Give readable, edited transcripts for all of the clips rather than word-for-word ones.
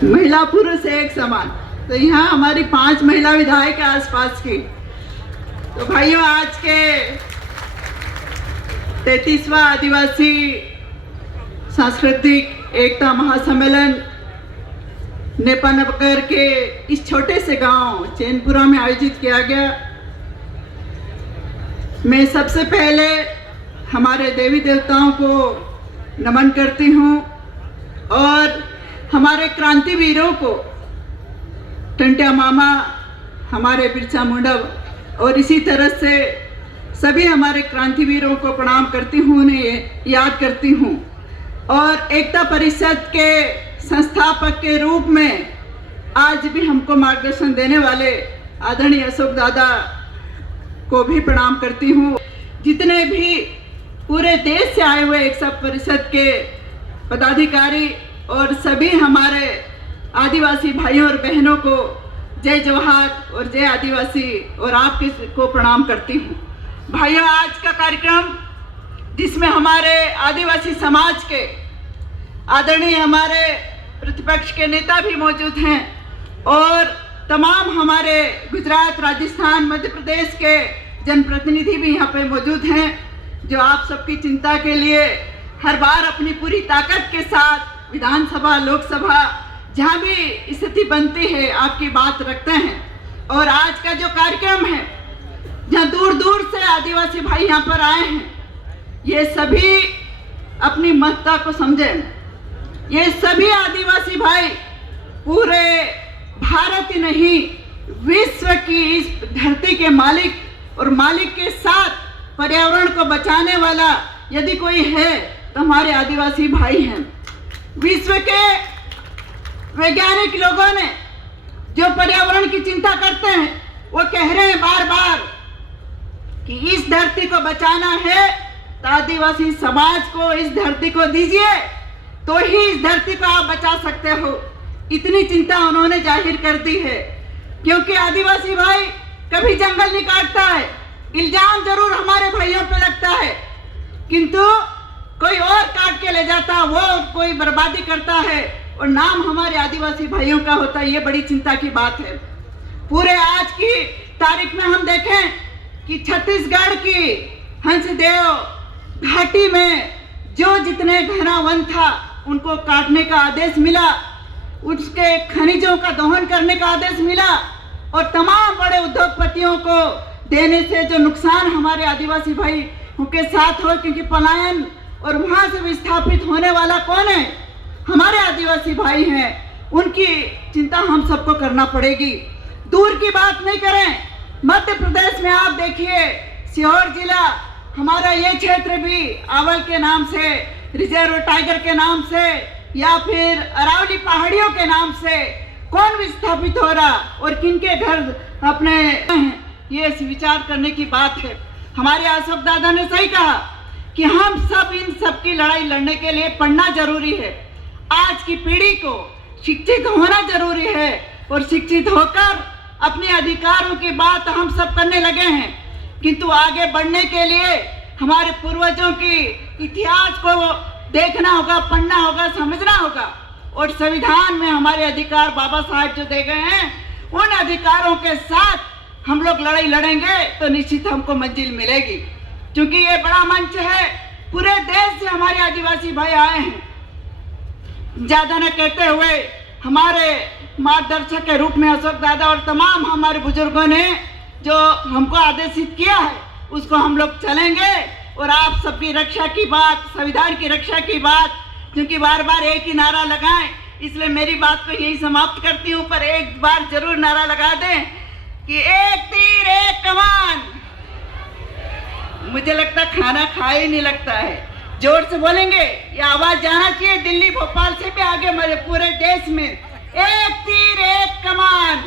महिला पुरुष एक समान। तो यहाँ हमारी 5 महिला विधायक आसपास की। तो भाइयों, आज के 33वां आदिवासी सांस्कृतिक एकता महासम्मेलन नेपानगर के इस छोटे से गांव चैनपुरा में आयोजित किया गया। मैं सबसे पहले हमारे देवी देवताओं को नमन करती हूँ और हमारे क्रांतिवीरों को, टंट्या मामा, हमारे बिरसा मुंडा और इसी तरह से सभी हमारे क्रांतिवीरों को प्रणाम करती हूँ, उन्हें याद करती हूँ। और एकता परिषद के संस्थापक के रूप में आज भी हमको मार्गदर्शन देने वाले आदरणीय अशोक दादा को भी प्रणाम करती हूँ। जितने भी पूरे देश से आए हुए एकता परिषद के पदाधिकारी और सभी हमारे आदिवासी भाइयों और बहनों को जय जोहार और जय आदिवासी और आपके को प्रणाम करती हूँ। भाइयों, आज का कार्यक्रम जिसमें हमारे आदिवासी समाज के आदरणीय हमारे प्रतिपक्ष के नेता भी मौजूद हैं और तमाम हमारे गुजरात, राजस्थान, मध्य प्रदेश के जनप्रतिनिधि भी यहाँ पे मौजूद हैं, जो आप सबकी चिंता के लिए हर बार अपनी पूरी ताकत के साथ विधानसभा, लोकसभा, जहाँ भी स्थिति बनती है आपकी बात रखते हैं। और आज का जो कार्यक्रम है, जहाँ दूर दूर से आदिवासी भाई यहाँ पर आए हैं, ये सभी अपनी महत्ता को समझें। ये सभी आदिवासी भाई पूरे भारत ही नहीं, विश्व की इस धरती के मालिक और मालिक के साथ पर्यावरण को बचाने वाला यदि कोई है तो हमारे आदिवासी भाई हैं। विश्व के वैज्ञानिक लोगों ने जो पर्यावरण की चिंता करते हैं, वो कह रहे हैं बार बार कि इस धरती को बचाना है तो आदिवासी समाज को इस धरती को दीजिए, तो ही इस धरती को आप बचा सकते हो। इतनी चिंता उन्होंने जाहिर कर दी है, क्योंकि आदिवासी भाई कभी जंगल नहीं काटता है। इल्जाम जरूर हमारे भाइयों पे लगता है, किंतु कोई और काट के ले जाता, वो कोई बर्बादी करता है और नाम हमारे आदिवासी भाइयों का होता है। ये बड़ी चिंता की बात है। पूरे आज की तारीख में हम देखें कि छत्तीसगढ़ की हंसदेव घाटी में जो जितने घना वन था उनको काटने का आदेश मिला, उसके खनिजों का दोहन करने का आदेश मिला और तमाम बड़े उद्योगपतियों को देने से जो नुकसान हमारे आदिवासी भाई उनके साथ हो, क्योंकि पलायन और वहां से विस्थापित होने वाला कौन है? हमारे आदिवासी भाई हैं। उनकी चिंता हम सबको करना पड़ेगी। दूर की बात नहीं करें, मध्य प्रदेश में आप देखिए, सीहोर जिला, हमारा ये क्षेत्र भी आवल के नाम से, रिजर्व टाइगर के नाम से या फिर अरावली पहाड़ियों के नाम से कौन विस्थापित हो रहा और किनके घर अपने हैं, ये विचार करने की बात है। हमारे अशोक दादा ने सही कहा कि हम सब इन सब की लड़ाई लड़ने के लिए पढ़ना जरूरी है। आज की पीढ़ी को शिक्षित होना जरूरी है और शिक्षित होकर अपने अधिकारों की बात हम सब करने लगे हैं, किंतु आगे बढ़ने के लिए हमारे पूर्वजों की इतिहास को देखना होगा, पढ़ना होगा, समझना होगा और संविधान में हमारे अधिकार बाबा साहब जो दे गए हैं, उन अधिकारों के साथ हम लोग लड़ाई लड़ेंगे तो निश्चित हमको मंजिल मिलेगी। क्योंकि ये बड़ा मंच है, पूरे देश से हमारे आदिवासी भाई आए हैं। ज्यादा न कहते हुए हमारे मार्गदर्शक के रूप में अशोक दादा और तमाम हमारे बुजुर्गों ने जो हमको आदेशित किया है उसको हम लोग चलेंगे और आप सबकी रक्षा की बात, संविधान की रक्षा की बात, क्योंकि बार बार एक ही नारा लगाएं, इसलिए मेरी बात को यही समाप्त करती हूँ। पर एक बार जरूर नारा लगा दें कि एक तीर एक कमान। मुझे लगता खाना खाए नहीं लगता है, जोर से बोलेंगे, ये आवाज जाना चाहिए दिल्ली, भोपाल से भी आगे मेरे पूरे देश में। एक तीर एक कमान।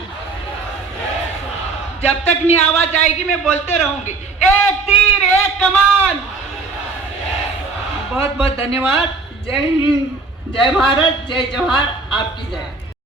जब तक नहीं आवाज आएगी मैं बोलते रहूंगी, एक तीर एक कमान। बहुत बहुत धन्यवाद। जय हिंद, जय भारत, जय जोहार, आपकी जय।